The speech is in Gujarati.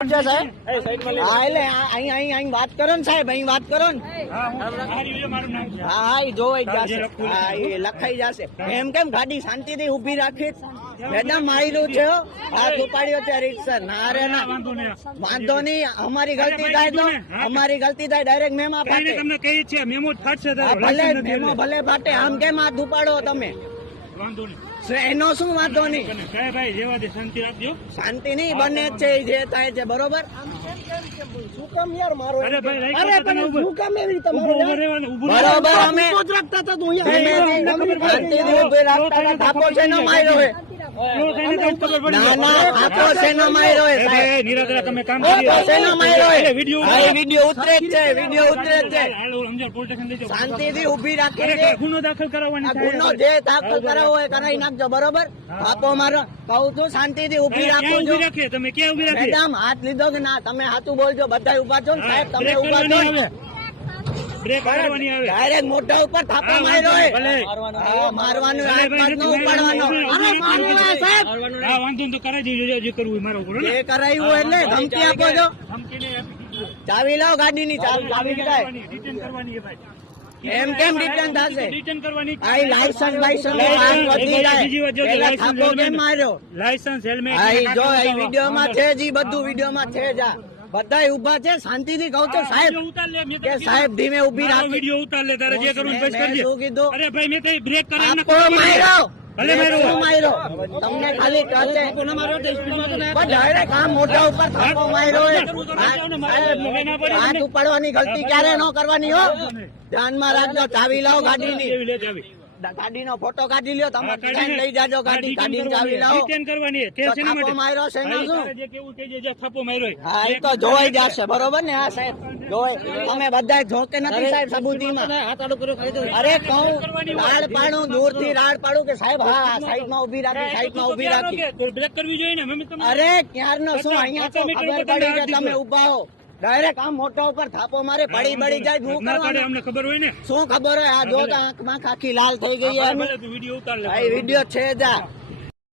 છે સાહેબ? હા એટલે અહીં અહીં અહીં વાત કરો ને સાહેબ અહીં વાત કરો ને. હા હા એ જોવાઈ જશે હા એ લખાઈ જશે એમ કેમ ગાડી શાંતિથી ઊભી રાખી? મેડમ માર્યું છે. આ ઉપાડ્યો છે રીતસર ના રે ના. વાંધો નહીં. અમારી ગલતી થાય તો અમારી ગલતી થાય ડાયરેક્ટ મેમા ફાટે. તમને કહી છે મેમો ફાટશે ભલે મેમો ભલે ફાટે. આમ કેમ આ ધુપાડો તમે? વાંધો નહીં. એનો શું વાંધો નહીં. સાહેબ ભાઈ જેવા દે શાંતિ રાખજો. શાંતિ નહીં બને જ છે જે થાય છે બરોબર? શાંતિથી અરે, રાખી ગુનો દાખલ કરાવવાની ગુનો જે દાખલ કરાવવો હોય કરાવી નાખજો બરોબર? થાપો મારો કહું છું શાંતિથી ઊભી રાખો તમે ક્યાં ઊભી રાખીએ? મેડમ હાથ લીધો કે ના? તમે હાથું બોલજો બધા ઊભા છો ને સાહેબ તમે ઊભા છો ડાયરેક્ટ મોઢા ઉપર થાપા માર્યો મારવાનું ઉપાડવાનો. તો કરાવી દેજો જે કરવું મારો કરો ને. કરાયું એટલે ધમકી આપો છો. ચાવી લાવો ગાડીની ચાવી ચાવી રિટર્ન કરવાની ભાઈ. એમ કેમ રિટર્ન થશે? રિટર્ન કરવાની લાયસન્સ લાયસન્સ, બીજી વાત જો, લાયસન્સ કેમ માર્યો? લાયસન્સ હેલ્મેટ આઈ જો આઈ વિડિયો માં છે જી બધું વિડિયો માં છે જા બધા ઊભા છે શાંતિ થી કહું તો સાહેબ કે સાહેબ ધીમે ઊભી રાખો. વીડિયો ઉતાર લે તારે જે કરવું પછી કરજે. શું કીધું? અરે ભાઈ મેં કઈ બ્રેક કરે એમને તમને ખાલી આમ મોઢા ઉપર થાપો માર્યો હાથ ઉપાડવાની ગલતી ક્યારે ન કરવાની હો. ધ્યાનમાં રાખજો ચાવી લાવો ગાડીની. ગાડીનો ફોટો કાઢી લ્યો તમે ડિઝાઇન લઈ જાજો ગાડી ગાડીની ચાવી લાવો. રિટર્ન કરવાની છે. તો માટે. માર્યો છે એનું શું? જે કેવું કહી દેજો, થાપો માર્યો હા એ તો જોવાઈ જશે બરોબર ને? હા સાહેબ જોવાઈ. તમે બધા જોકે નથી સાહેબ સબૂતીમાં. અરે કહું રાડ પાડું દૂરથી રાડ પાડું કે સાહેબ હા સાઈડમાં ઊભી રાખી સાઈડમાં ઊભી રાખી. બ્લેક બ્રેક કરવી જોઈએ ને? અરે ક્યારનો શું? અહીંયા તો ખબર પડી કે તમે ઊભા હો. ડાયરેક્ટ આમ મોટા ઉપર થાપો મારે પડી પડી જાય શું કરવાનું? અમને ખબર હોય ને. શું ખબર હોય? આ જો આંખમાં આખી લાલ થઈ ગઈ વીડિયો ઉતાર લે ભાઈ વીડિયો છે જ.